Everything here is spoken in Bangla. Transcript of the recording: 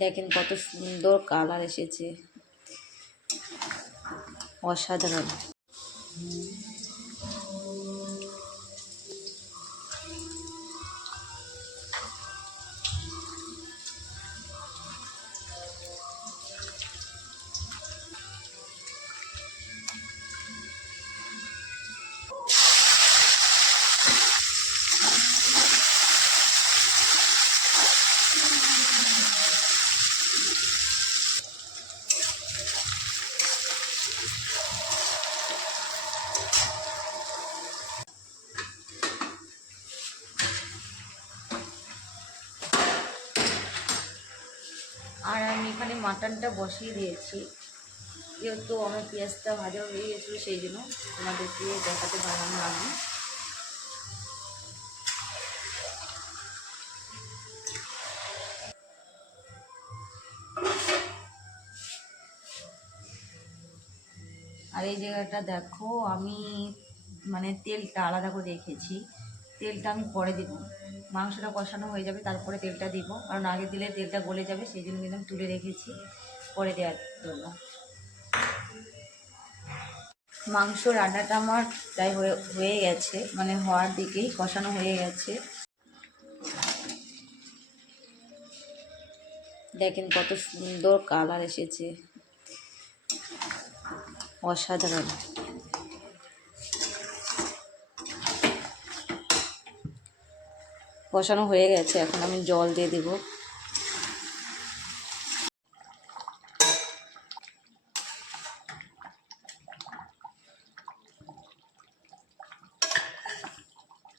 দেখেন কত সুন্দর কালার এসেছে, অসাধারণ। আর আমি এখানে মাটনটা বসিয়ে দিয়েছি, যেহেতু আমার পেঁয়াজটা ভাজা হয়ে গেছিলো সেই জন্য তোমাদেরকে দেখাতে পারলাম না আমি। আর এই জায়গাটা দেখো, আমি মানে তেলটা আলাদা করে রেখেছি, তেলটা আমি পরে দিব, মাংসটা কষানো হয়ে যাবে তারপরে তেলটা দিব, কারণ আগে দিলে তেলটা গলে যাবে, সেই জন্য কিন্তু আমি তুলে রেখেছি পরে দেওয়ার জন্য। মাংস রান্নাটা আমার প্রায় হয়ে গেছে, মানে হওয়ার দিকেই, কষানো হয়ে গেছে। দেখেন কত সুন্দর কালার এসেছে, অসাধারণ। কষানো হয়ে গেছে, এখন আমি জল দিয়ে দেবো।